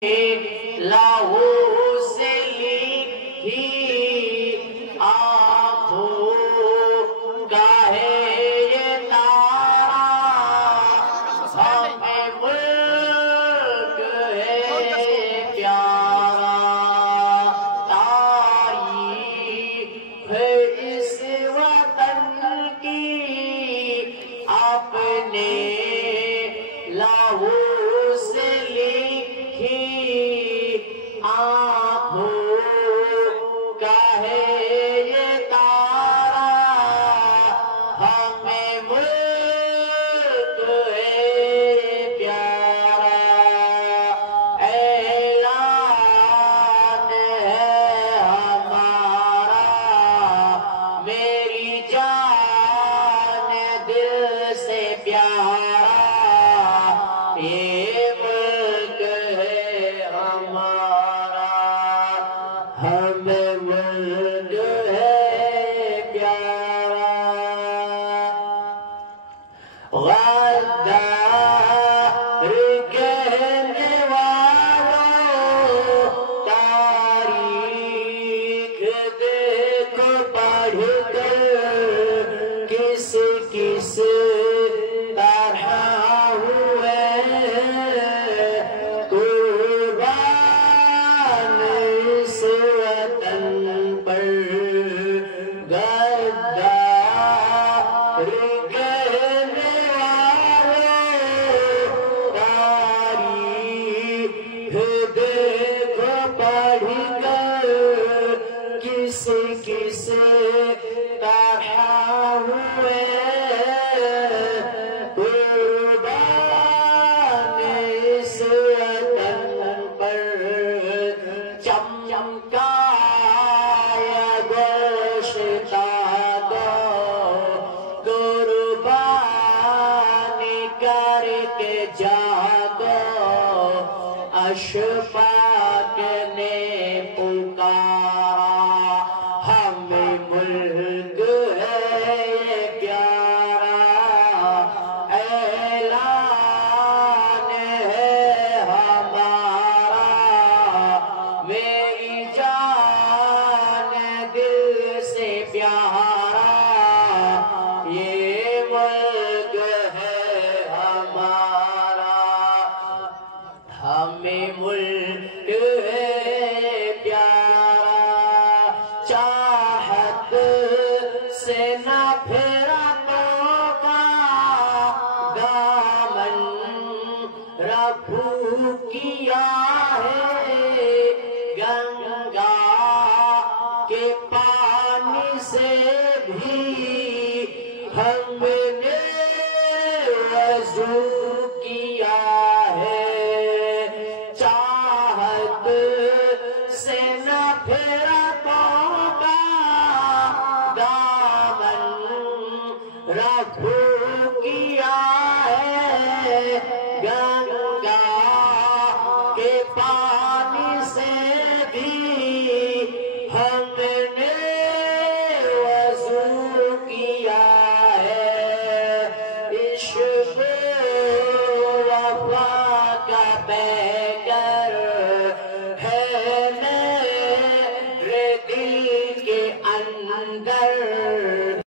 लाहू से लिखी आँखों का है ये तारा, हमें मुल्क है प्यारा। तारीफ है इस वतन की अपने लाहू से लिखी आँखों का है ये तारा, हमें मुल्क है प्यारा। ऐलान है हमारा, मेरी जान दिल से प्यारा, ये मुल्क है हमारा, हमें मुल्क है प्यारा। गद्दार कहने वालों, तारीख देखो पढ़ कर किस किस तरह हुए कुर्बान इस वतन पर। गद्दार कहने वालों, तारीख देखो पढ़ कर किस किस तरह हुए कुर्बान इस वतन पर। चमकाया गोश्ता को कुर्बानी करके जागो, अशफाक ने पुकारा, हमें मुल्क है ये प्यारा। ऐलान है हमारा, मेरी जान दिल से प्यारा, ये मुल्क है हमारा, हमें मुल्क है